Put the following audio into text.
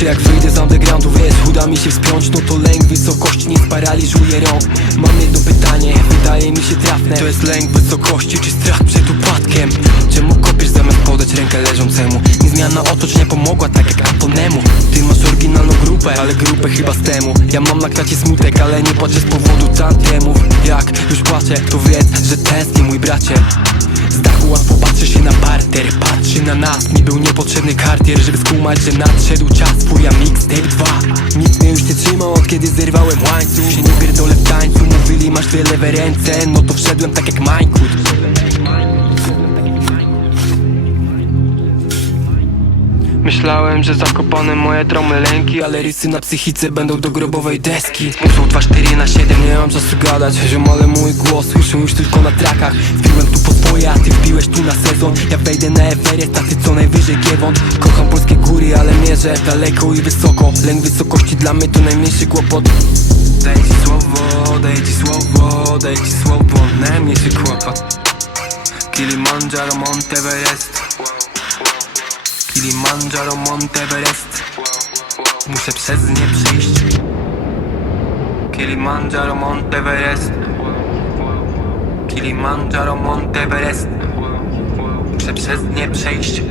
Czy jak wyjdę z undergroundu, wiesz, uda mi się wspiąć No to lęk wysokości nie sparaliżuje rąk. Mam jedno pytanie, wydaje mi się trafne. To jest lęk wysokości, czy strach przed upadkiem? Czemu kopiesz zamiast podać rękę leżącemu? Nie zmiana otoczenia pomogła, tak jak Antonemu. Ty masz oryginalną grupę, ale grupę chyba z temu. Ja mam na klacie smutek, ale nie płaczę z powodu tantiemów. Jak już płaczę, to wiedz, że tęsknię mój bracie dachu łatwo patrzy się na parter. Patrzy na nas, mi był niepotrzebny kartier Żeby skumać, że nadszedł czas. Twój a mixtape 2 Nikt mnie już nie trzymał od kiedy zerwałem łańcuch. Się nie pierdolę w tańcu Mówili masz dwie lewe ręce. No to wszedłem tak jak Majkut Myślałem, że zakopane moje traumy lęki Ale rysy na psychice będą do grobowej deski. Muszą 2-4 na 7, nie mam czasu gadać Ziomale mój głos słyszę już tylko na trakach. Wbiłem tu po swoje, a ty wbiłeś tu na sezon. Ja wejdę na Everest, a ty co najwyżej Giewont. Kocham polskie góry, ale mierzę daleko i wysoko. Lęk wysokości dla mnie to najmniejszy kłopot. Daj ci słowo, daj ci słowo, daj ci słowo Najmniejszy kłopot Kilimandżaro, Monteverest Kilimandżaro, Monteverest Muszę przez nie przejść Kilimandżaro, Monteverest Kilimandżaro, Monteverest Muszę przez nie przejść